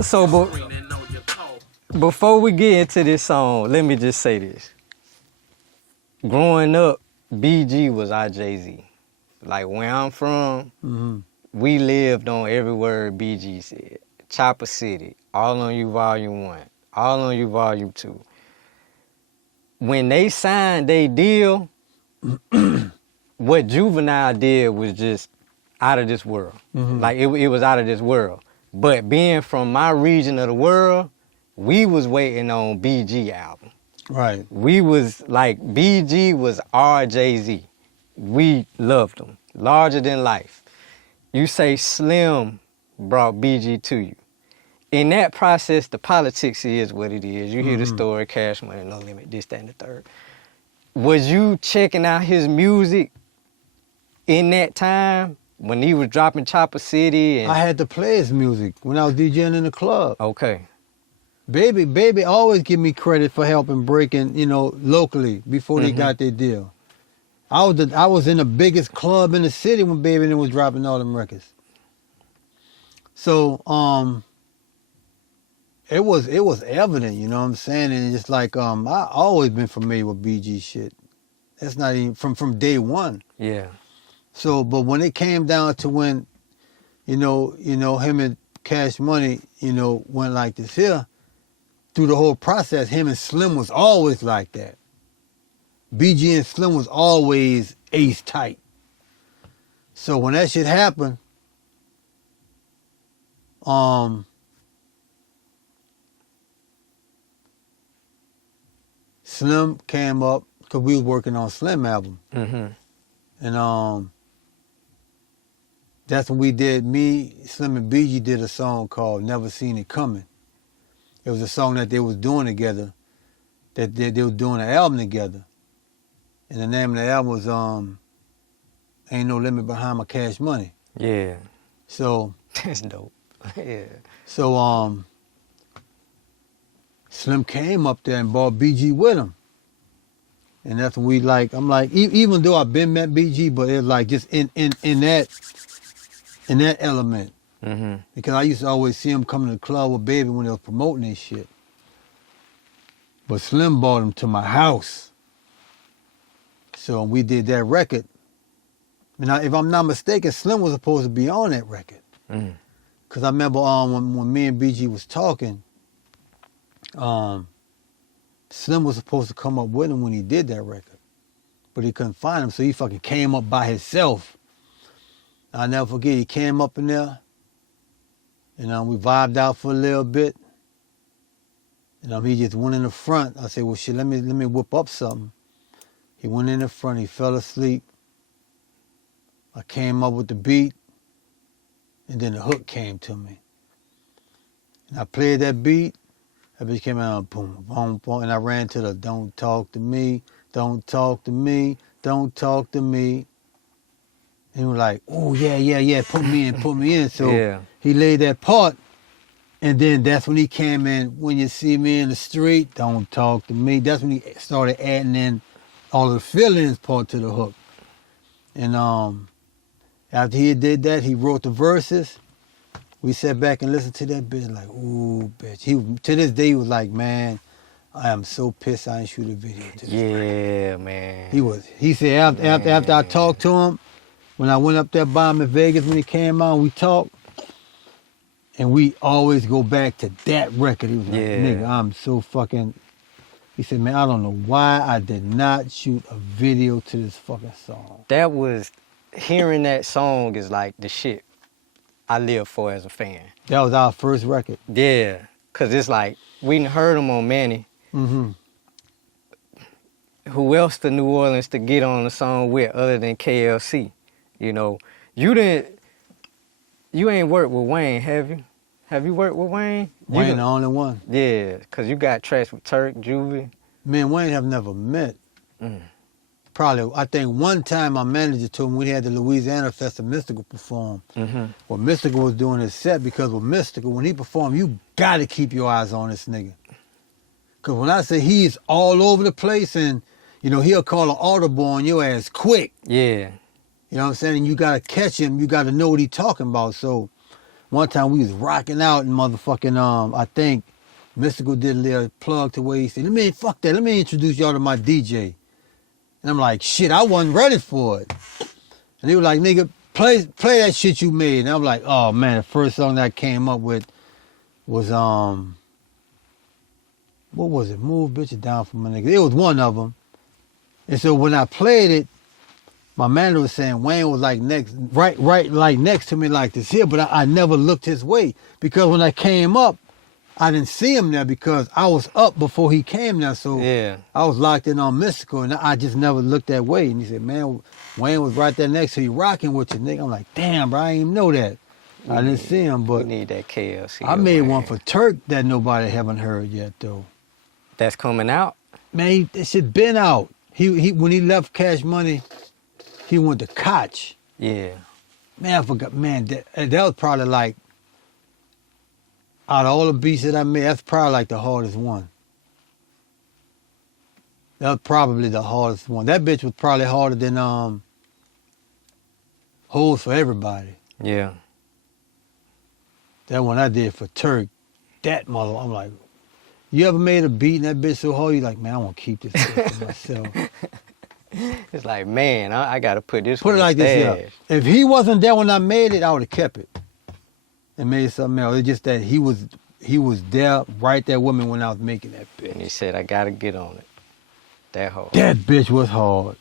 So, before we get into this song, let me just say this. Growing up, BG was our Jay-Z. Like, where I'm from, we lived on every word BG said. Chopper City, All on You Volume 1, All on You Volume 2. When they signed their deal, what Juvenile did was just out of this world. Like, it was out of this world. But being from my region of the world, we was waiting on BG album. Right. We was like, BG was our Jay-Z. We loved him. Larger than life. You say Slim brought BG to you. In that process, the politics is what it is. You hear the story, Cash Money, No Limit, this, that, and the third. Was you checking out his music in that time when he was dropping Chopper City? And... I had to play his music when I was DJing in the club. Okay. Baby always give me credit for helping breaking, locally before they got their deal. I was in the biggest club in the city when Baby and them was dropping all them records. So, it was evident, you know what I'm saying? And it's like, I always been familiar with BG shit. That's not even from day one. Yeah. So, but when it came down to when, him and Cash Money, went like this here, through the whole process, him and Slim was always like that. BG and Slim was always ace tight. So when that shit happened, Slim came up because we was working on Slim album. And that's when we did, Slim and BG did a song called Never Seen It Coming. It was a song that they was doing together, that they was doing an album together. And the name of the album was Ain't No Limit Behind My Cash Money. Yeah. So that's dope. Yeah. So Slim came up there and brought BG with him. And that's when I'm like, even though I've been met BG, but it's like just in that element. Because I used to always see him coming to the club with Baby when they was promoting this shit. But Slim brought him to my house. So we did that record. And if I'm not mistaken, Slim was supposed to be on that record. Because I remember when me and BG was talking, Slim was supposed to come up with him when he did that record. But he couldn't find him, so he fucking came up by himself. I'll never forget, he came up in there, and we vibed out for a little bit. And he just went in the front. I said, well, shit, let me whip up something. He went in the front, he fell asleep. I came up with the beat, and then the hook came to me. And I played that beat, that bitch came out, boom, boom, boom, and I ran to the don't talk to me, don't talk to me, don't talk to me. And he was like, oh, yeah, put me in. So he laid that part, and then that's when he came in, when you see me in the street, don't talk to me. That's when he started adding in all the feelings part to the hook. And after he did that, he wrote the verses. We sat back and listened to that bitch like, ooh, bitch. To this day, he was like, man, I am so pissed I didn't shoot a video to this. Yeah, man. He said after I talked to him, when I went up there by him in Vegas when he came out, we talked, and we always go back to that record. He was like, nigga, I'm so fucking... He said, man, I don't know why I did not shoot a video to this fucking song. That was... Hearing that song is like the shit I live for as a fan. That was our first record. Yeah, because it's like, we done heard him on Manny. Who else to New Orleans to get on the song with other than KLC? You ain't worked with Wayne, have you? Have you worked with Wayne? Wayne the only one. Yeah, because you got tracks with Turk, Juvie. Me and Wayne have never met. Probably, I think one time my manager told me we had the Louisiana Fest of Mystical perform. Well, Mystical was doing his set because with Mystical, when he performed, you got to keep your eyes on this nigga. Because when I say he's all over the place and, he'll call an audible on your ass quick. Yeah. You know what I'm saying? And you got to catch him. You got to know what he's talking about. So one time we was rocking out and motherfucking, I think Mystical did a little plug to where he said, fuck that, let me introduce y'all to my DJ. And I'm like, shit, I wasn't ready for it. And he was like, nigga, play that shit you made. And I'm like, oh man, the first song that I came up with was, what was it? Move Bitches Down for My Nigga. It was one of them. And so when I played it, my manager was saying Wayne was like right like next to me like this here, but I never looked his way because when I came up, I didn't see him there because I was up before he came there. So Yeah. I was locked in on Mystical and I just never looked that way. And he said, man, Wayne was right there next to you rocking with you, nigga. I'm like, damn, bro, I didn't even know that. I didn't see him, We but need that KLC. I made man. one for Turk that nobody haven't heard yet though. That's coming out. Man, that shit been out. He when he left Cash Money, he went to Koch. Yeah. Man, I forgot. Man, that was probably like out of all the beats that I made, that's probably like the hardest one. That was probably the hardest one. That bitch was probably harder than Hoes for Everybody. Yeah. That one I did for Turk. That mother, I'm like, you ever made a beat and that bitch so hard, you like, man, I want to keep this shit for myself. It's like, man, I got to put this Put on it like the this, stash. yeah. If he wasn't there when I made it, I would have kept it and made something else. It's just that he was there, right there with me when I was making that bitch. And he said, I got to get on it. That hard. That bitch was hard.